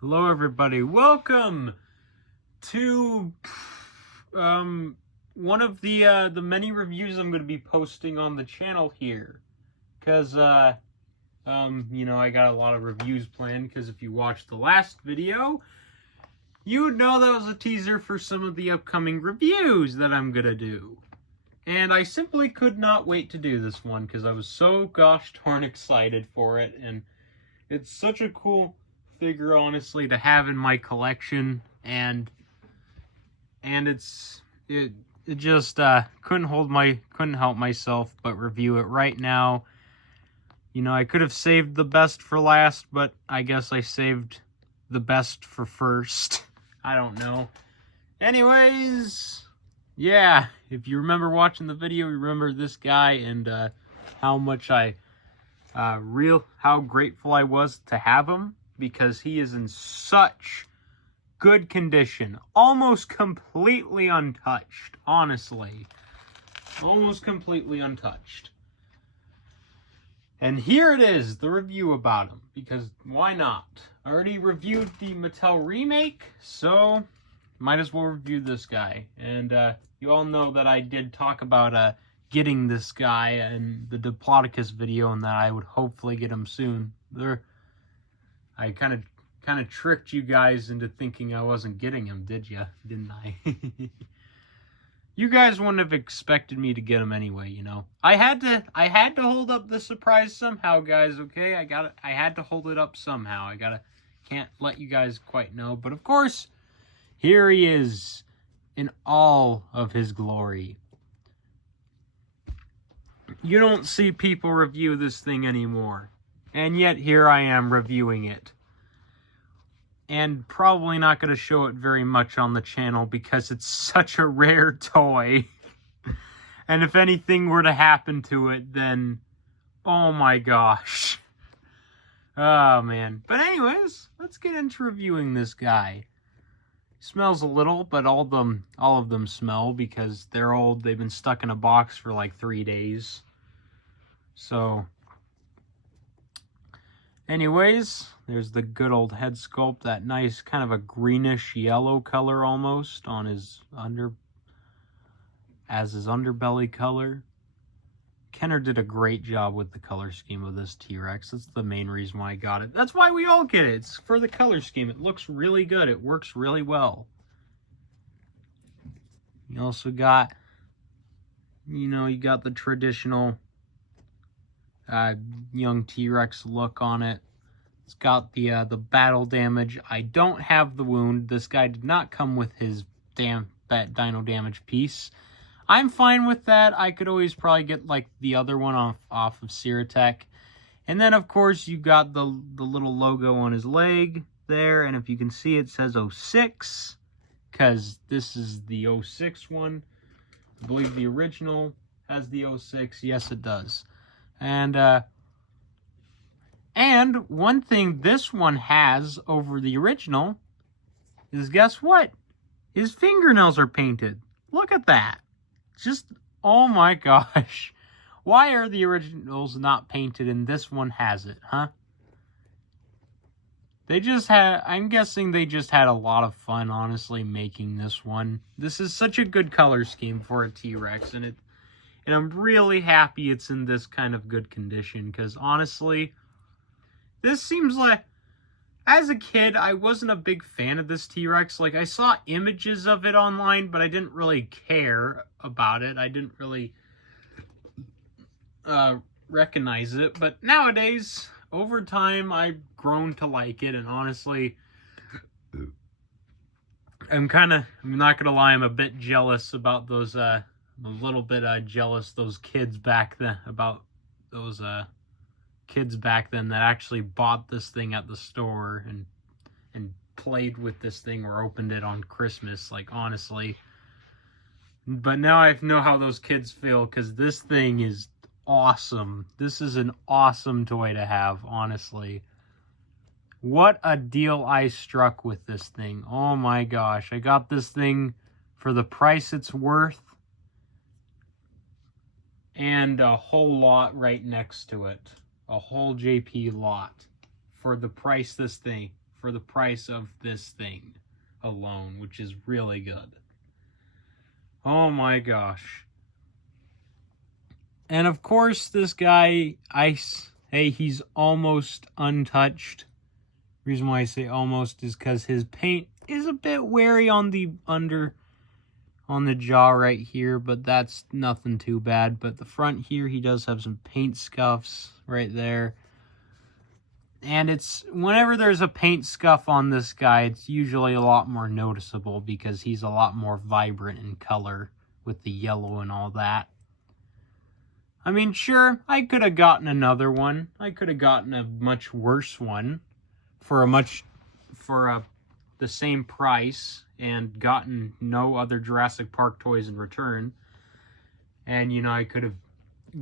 Hello everybody, welcome to one of the many reviews I'm going to be posting on the channel here, because I got a lot of reviews planned, because if you watched the last video, you would know that was a teaser for some of the upcoming reviews that I'm going to do. And I simply could not wait to do this one, because I was so gosh darn excited for it, and it's such a cool figure, honestly, to have in my collection, and it just couldn't help myself but review it right now. You know, I could have saved the best for last, but I guess I saved the best for first. I don't know. Anyways, yeah, if you remember watching the video, you remember this guy and how much how grateful I was to have him, because he is in such good condition, almost completely untouched, honestly, almost completely untouched. And here it is, the review about him, because why not? I already reviewed the Mattel remake, so might as well review this guy. And you all know that I did talk about getting this guy in the Diplodocus video, and that I would hopefully get him soon. I kind of tricked you guys into thinking I wasn't getting him, did ya? Didn't I? You guys wouldn't have expected me to get him anyway, you know. I had to hold up the surprise somehow, guys, okay? I had to hold it up somehow. Can't let you guys quite know, but of course, here he is in all of his glory. You don't see people review this thing anymore. And yet here I am reviewing it. And probably not going to show it very much on the channel because it's such a rare toy. And if anything were to happen to it, then oh my gosh. Oh man. But anyways, let's get into reviewing this guy. He smells a little, but all of them smell because they're old. They've been stuck in a box for like 3 days. So anyways, there's the good old head sculpt, that nice kind of a greenish yellow color almost on his underbelly color. Kenner did a great job with the color scheme of this T-Rex. That's the main reason why I got it. That's why we all get it. It's for the color scheme. It looks really good. It works really well. You also got, you got the traditional young T-Rex look on it. It's got the battle damage. I don't have the wound. This guy did not come with his dino damage piece. I'm fine with that. I could always probably get like the other one off of Siratech. And then of course you got the little logo on his leg there, and if you can see, it says 06, because this is the 06 one. I believe the original has the 06. Yes, it does. And one thing this one has over the original is, guess what? His fingernails are painted. Look at that. Just, oh my gosh. Why are the originals not painted and this one has it, huh? I'm guessing they just had a lot of fun, honestly, making this one. This is such a good color scheme for a T-Rex, and I'm really happy it's in this kind of good condition, because honestly, this seems like, as a kid, I wasn't a big fan of this T-Rex. Like, I saw images of it online, but I didn't really care about it. I didn't really recognize it. But nowadays, over time, I've grown to like it, and honestly, I'm not gonna lie, I'm a bit jealous about those, a little bit jealous those kids back then, about those kids back then that actually bought this thing at the store and played with this thing or opened it on Christmas, like, honestly. But now I know how those kids feel, because this thing is awesome. This is an awesome toy to have, honestly. What a deal I struck with this thing. Oh my gosh. I got this thing for the price it's worth, and a whole lot right next to it. A whole JP lot for the price for the price of this thing alone, which is really good. Oh my gosh. And of course, this guy, hey, he's almost untouched. The reason why I say almost is because his paint is a bit weary on the on the jaw right here, but that's nothing too bad. But the front here, he does have some paint scuffs right there. And it's, whenever there's a paint scuff on this guy, it's usually a lot more noticeable because he's a lot more vibrant in color with the yellow and all that. I mean, sure, I could have gotten another one. I could have gotten a much worse one for the same price and gotten no other Jurassic Park toys in return. And, you know, I could have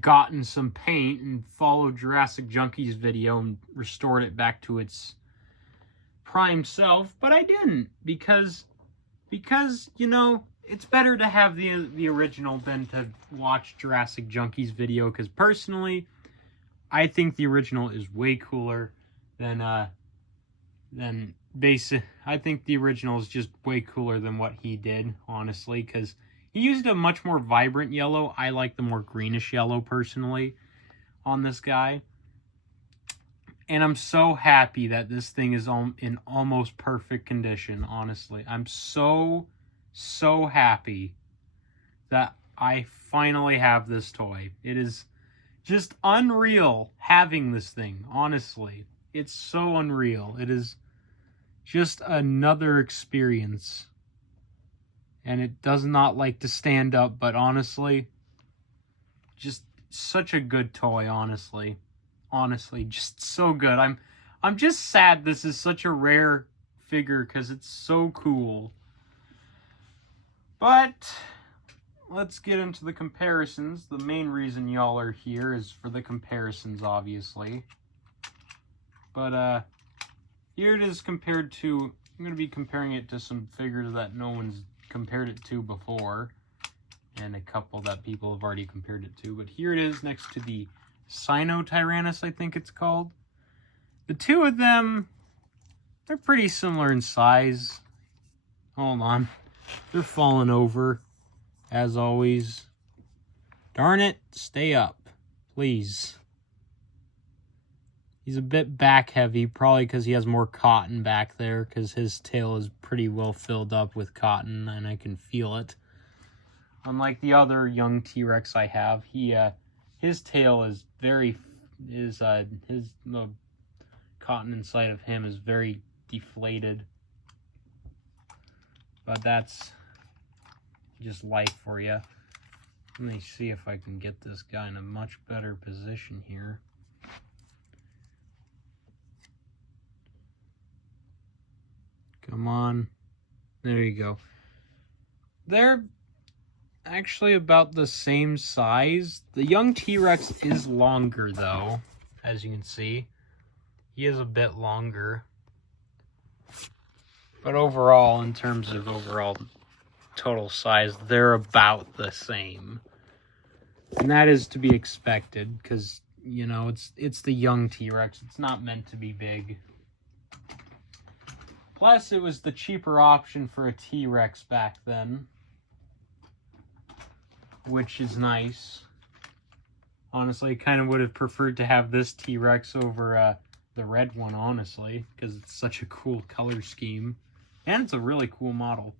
gotten some paint and followed Jurassic Junkie's video and restored it back to its prime self, but I didn't because you know, it's better to have the original than to watch Jurassic Junkie's video, because personally I think the original is way cooler than basic. I think the original is just way cooler than what he did, honestly, because he used a much more vibrant yellow. I like the more greenish yellow, personally, on this guy. And I'm so happy that this thing is in almost perfect condition, honestly. I'm so happy that I finally have this toy. It is just unreal having this thing, honestly. It's so unreal. It is just another experience. And it does not like to stand up, but honestly, just such a good toy, honestly. Honestly, just so good. I'm just sad this is such a rare figure because it's so cool. But let's get into the comparisons. The main reason y'all are here is for the comparisons, obviously. But here it is compared to, I'm going to be comparing it to some figures that no one's compared it to before, and a couple that people have already compared it to. But here it is next to the Sino-Tyrannus, I think it's called. The two of them, they're pretty similar in size. Hold on. They're falling over, as always. Darn it, stay up, please. He's a bit back heavy, probably because he has more cotton back there, because his tail is pretty well filled up with cotton, and I can feel it. Unlike the other young T-Rex I have, his tail is the cotton inside of him is very deflated. But that's just life for you. Let me see if I can get this guy in a much better position here. Come on. There you go. They're actually about the same size. The young T-Rex is longer, though, as you can see. He is a bit longer. But overall, in terms of overall total size, they're about the same. And that is to be expected, because, you know, it's the young T-Rex. It's not meant to be big. Plus, it was the cheaper option for a T-Rex back then, which is nice. Honestly, I kind of would have preferred to have this T-Rex over the red one, honestly, because it's such a cool color scheme. And it's a really cool model.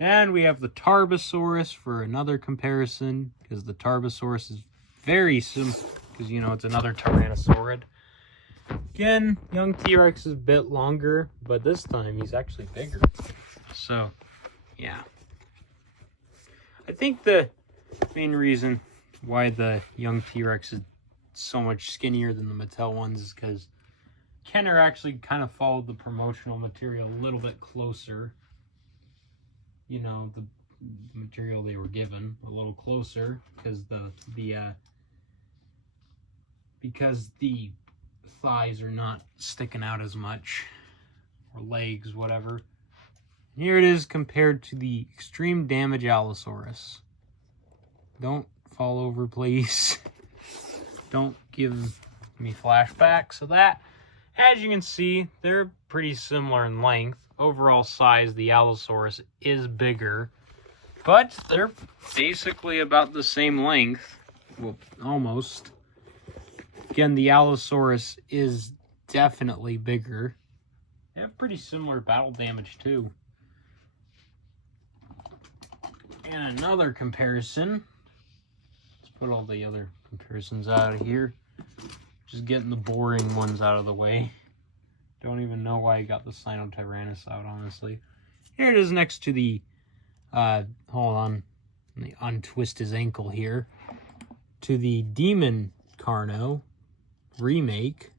And we have the Tarbosaurus for another comparison, because the Tarbosaurus is very simple, because, you know, it's another Tyrannosaurid. Again, young T-Rex is a bit longer, but this time he's actually bigger. So, yeah. I think the main reason why the young T-Rex is so much skinnier than the Mattel ones is because Kenner actually kind of followed the promotional material a little bit closer. You know, the material they were given a little closer, because because the thighs are not sticking out as much, or legs, whatever. Here it is compared to the Extreme Damage Allosaurus. Don't fall over, please. Don't give me flashbacks of that. As you can see, they're pretty similar in length. Overall size, the Allosaurus is bigger, but they're basically about the same length. Well, almost. Again, the Allosaurus is definitely bigger. They have pretty similar battle damage too. And another comparison. Let's put all the other comparisons out of here. Just getting the boring ones out of the way. Don't even know why I got the Sinotyrannus out, honestly. Here it is next to the, hold on, let me untwist his ankle here. To the Demon Carno remake.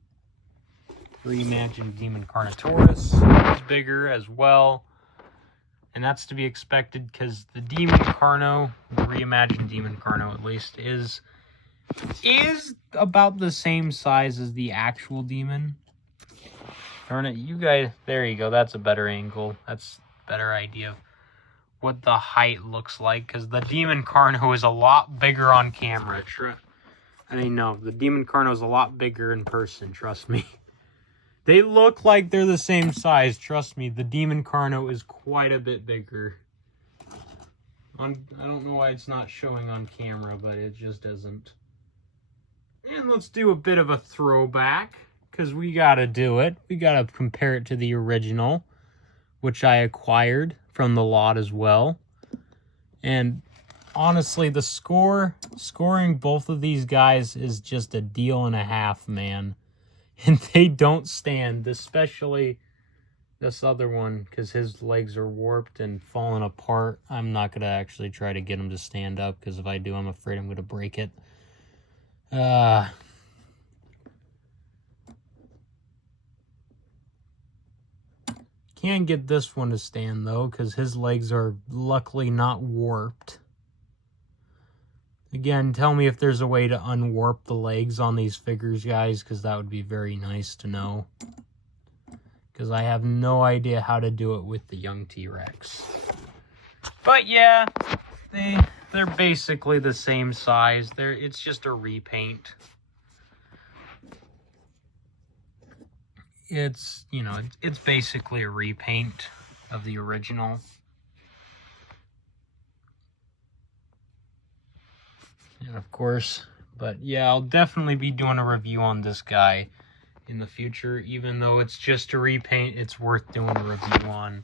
Reimagined Demon Carnotaurus is bigger as well. And that's to be expected because the Demon Carno, the reimagined Demon Carno at least, is about the same size as the actual demon. Darn it, you guys, there you go, that's a better angle. That's a better idea of what the height looks like, because the Demon Carno is a lot bigger on camera. No, the Demon Carno is a lot bigger in person, trust me. They look like they're the same size, trust me. The Demon Carno is quite a bit bigger. I don't know why it's not showing on camera, but it just isn't. And let's do a bit of a throwback, because we gotta do it. We gotta compare it to the original, which I acquired from the lot as well. And honestly, the scoring both of these guys is just a deal and a half, man. And they don't stand, especially this other one, because his legs are warped and falling apart. I'm not going to actually try to get him to stand up, because if I do, I'm afraid I'm going to break it. Can't get this one to stand, though, because his legs are luckily not warped. Again, tell me if there's a way to unwarp the legs on these figures, guys, because that would be very nice to know. Because I have no idea how to do it with the young T.rex. But yeah, they're basically the same size. It's just a repaint. It's, you know, it's basically a repaint of the original. And of course, but yeah, I'll definitely be doing a review on this guy in the future. Even though it's just a repaint, it's worth doing a review on.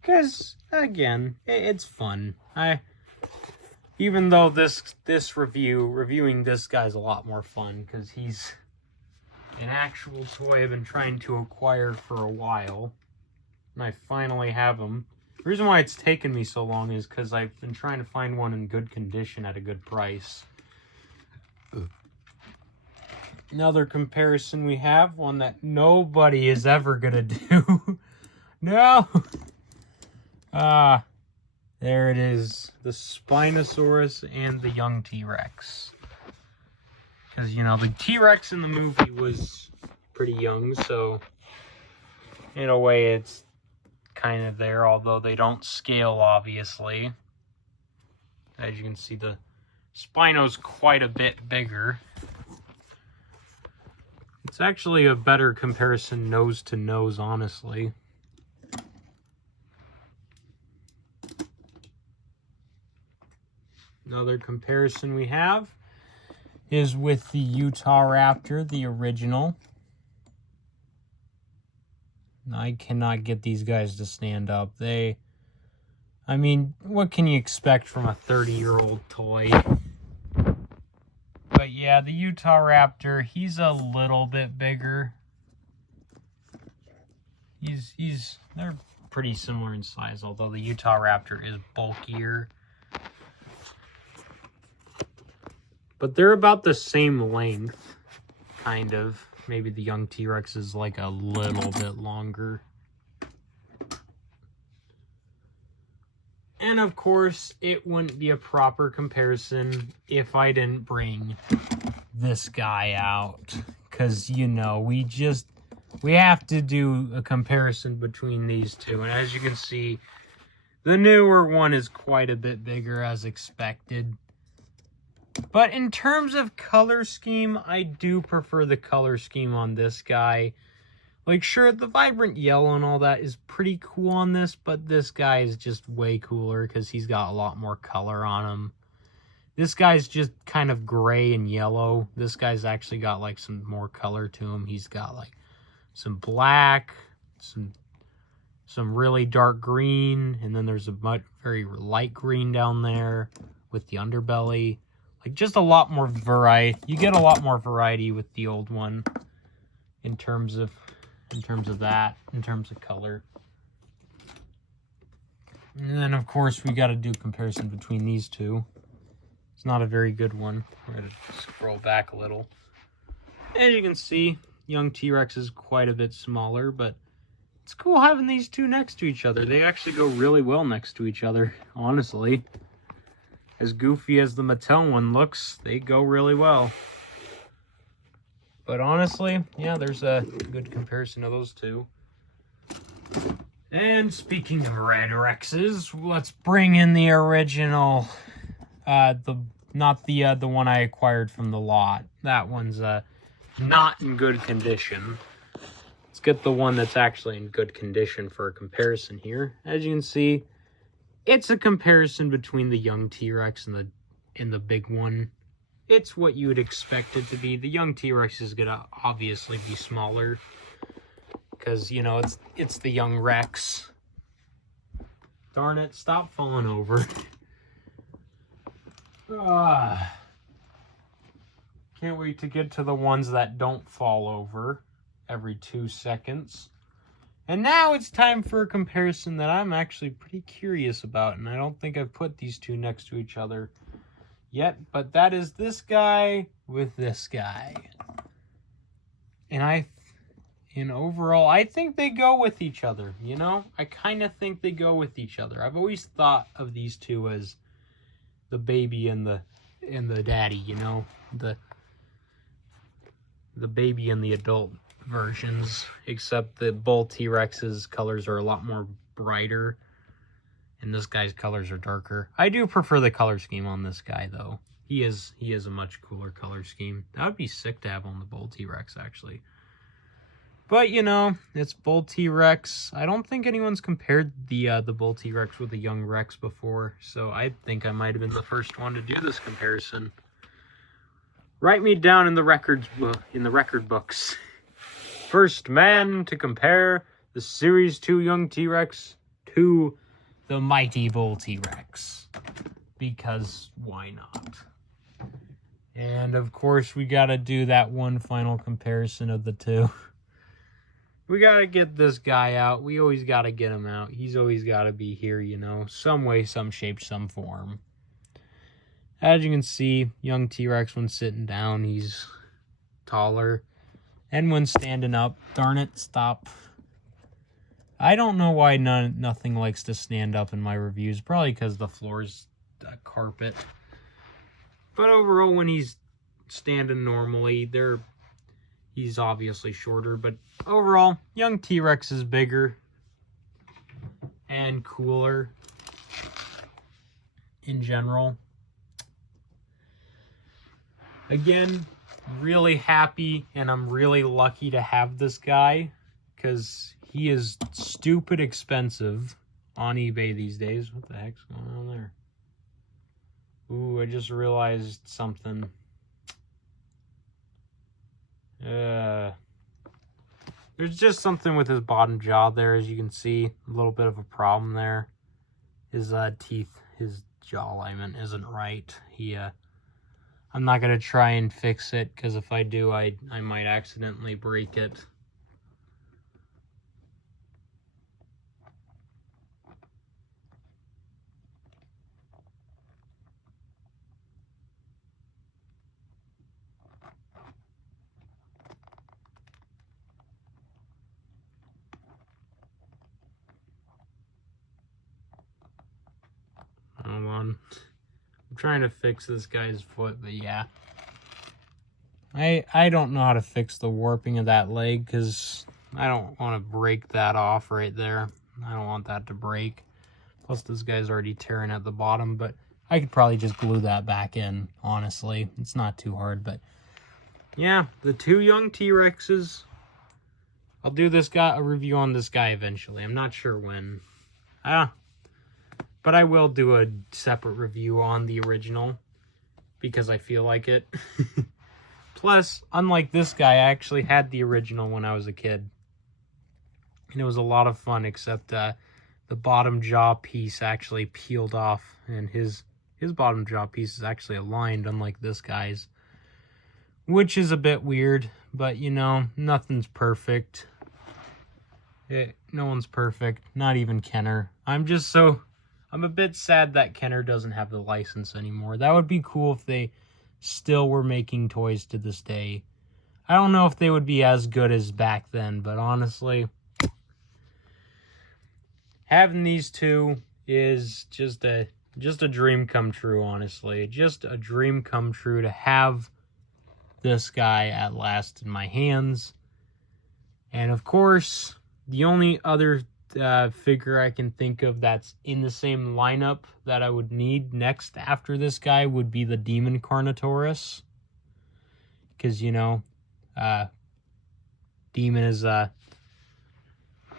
Because, again, it's fun. Even though reviewing this guy's a lot more fun, because he's an actual toy I've been trying to acquire for a while. And I finally have him. The reason why it's taken me so long is because I've been trying to find one in good condition at a good price. Another comparison we have, one that nobody is ever gonna do. No! There it is. The Spinosaurus and the young T.rex. Because, you know, the T.rex in the movie was pretty young, so in a way it's kind of there, although they don't scale, obviously. As you can see, the Spino's quite a bit bigger. It's actually a better comparison nose to nose, honestly. Another comparison we have is with the Utahraptor, the original. I cannot get these guys to stand up. I mean, what can you expect from a 30-year-old toy? But yeah, the Utahraptor, he's a little bit bigger. They're pretty similar in size, although the Utahraptor is bulkier. But they're about the same length, kind of. Maybe the young T-rex is like a little bit longer. And of course, it wouldn't be a proper comparison if I didn't bring this guy out. Because, you know, we have to do a comparison between these two. And as you can see, the newer one is quite a bit bigger as expected. But in terms of color scheme, I do prefer the color scheme on this guy. Like, sure, the vibrant yellow and all that is pretty cool on this, but this guy is just way cooler because he's got a lot more color on him. This guy's just kind of gray and yellow. This guy's actually got, like, some more color to him. He's got, like, some black, some really dark green, and then there's a very light green down there with the underbelly. Like, just a lot more variety. You get a lot more variety with the old one in terms of color. And then, of course, we got to do comparison between these two. It's not a very good one. We're going to scroll back a little. As you can see, young T-Rex is quite a bit smaller, but it's cool having these two next to each other. They actually go really well next to each other, honestly. As goofy as the Mattel one looks, they go really well. But honestly, yeah, there's a good comparison of those two. And speaking of rarexes, let's bring in the original. Not the one I acquired from the lot. That one's not in good condition. Let's get the one that's actually in good condition for a comparison here. As you can see, it's a comparison between the young T-Rex and the big one. It's what you would expect it to be. The young T-Rex is gonna obviously be smaller because, you know, it's the young Rex. Darn it, stop falling over. Can't wait to get to the ones that don't fall over every 2 seconds. And now it's time for a comparison that I'm actually pretty curious about, and I don't think I've put these two next to each other yet, but that is this guy with this guy. And overall, I think they go with each other, you know? I kind of think they go with each other. I've always thought of these two as the baby and the daddy, you know? The baby and the adult versions, except the Bull T-Rex's colors are a lot more brighter, and this guy's colors are darker. I do prefer the color scheme on this guy, though. He is a much cooler color scheme. That would be sick to have on the Bull T-Rex, actually. But, you know, it's Bull T-Rex. I don't think anyone's compared the Bull T-Rex with the young Rex before, so I think I might have been the first one to do this comparison. Write me down in the record books. First man to compare the Series 2 young T-Rex to the mighty Bull T-Rex. Because why not? And of course, we gotta do that one final comparison of the two. We gotta get this guy out. We always gotta get him out. He's always gotta be here, you know, some way, some shape, some form. As you can see, young T-Rex, when sitting down, he's taller. And when standing up, darn it, stop. I don't know why nothing likes to stand up in my reviews. Probably because the floor's carpet. But overall, when he's standing normally, he's obviously shorter. But overall, young T-Rex is bigger and cooler in general. Again, really happy, and I'm really lucky to have this guy because he is stupid expensive on eBay these days. What the heck's going on there? Ooh, I just realized something. There's just something with his bottom jaw there, as you can see. A little bit of a problem there. His teeth, his jaw alignment isn't right. I'm not going to try and fix it, because if I do, I might accidentally break it. Hold on. I'm trying to fix this guy's foot, but yeah. I don't know how to fix the warping of that leg because I don't want to break that off right there. I don't want that to break. Plus this guy's already tearing at the bottom, but I could probably just glue that back in, honestly. It's not too hard, but yeah, the two young T-Rexes I'll do a review on this guy eventually. I'm not sure when. But I will do a separate review on the original because I feel like it. Plus, unlike this guy, I actually had the original when I was a kid. And it was a lot of fun, except the bottom jaw piece actually peeled off, and his bottom jaw piece is actually aligned, unlike this guy's. Which is a bit weird, but you know, nothing's perfect. No one's perfect, not even Kenner. I'm a bit sad that Kenner doesn't have the license anymore. That would be cool if they still were making toys to this day. I don't know if they would be as good as back then, but honestly, having these two is just a dream come true, honestly. Just a dream come true to have this guy at last in my hands. And of course, the only other figure I can think of that's in the same lineup that I would need next after this guy would be the Demon Carnotaurus. Because, you know, Demon is,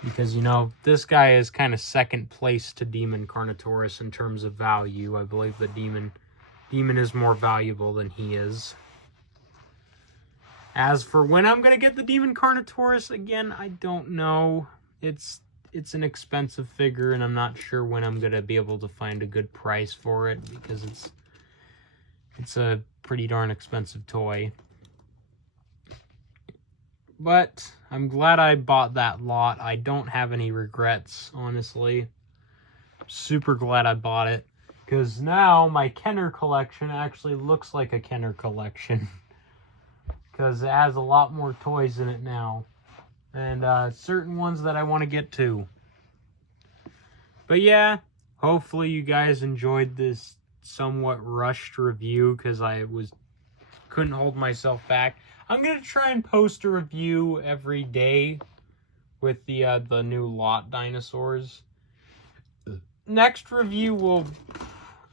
because, you know, this guy is kind of second place to Demon Carnotaurus in terms of value. I believe the Demon is more valuable than he is. As for when I'm going to get the Demon Carnotaurus, again, I don't know. It's an expensive figure, and I'm not sure when I'm going to be able to find a good price for it, because it's a pretty darn expensive toy. But I'm glad I bought that lot. I don't have any regrets, honestly. Super glad I bought it, because now my Kenner collection actually looks like a Kenner collection. Because it has a lot more toys in it now. And certain ones that I want to get to. But yeah, hopefully you guys enjoyed this somewhat rushed review, because I couldn't hold myself back. I'm going to try and post a review every day with the new lot dinosaurs. Next review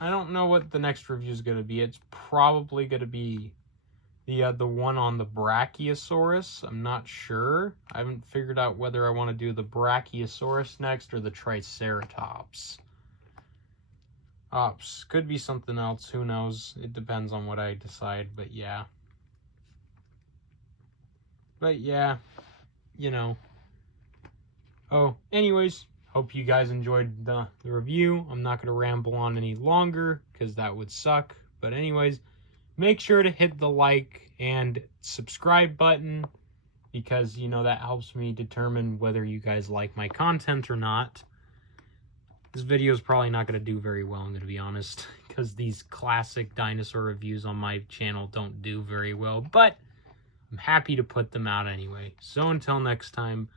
I don't know what the next review is going to be. It's probably going to be the one on the Brachiosaurus. I'm not sure. I haven't figured out whether I want to do the Brachiosaurus next or the Triceratops. Could be something else. Who knows? It depends on what I decide. But yeah, you know. Oh, anyways, hope you guys enjoyed the review. I'm not going to ramble on any longer because that would suck. But anyways, make sure to hit the like and subscribe button, because, you know, that helps me determine whether you guys like my content or not. This video is probably not going to do very well, I'm going to be honest, because these classic dinosaur reviews on my channel don't do very well, but I'm happy to put them out anyway. So until next time,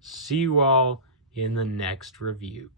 see you all in the next review.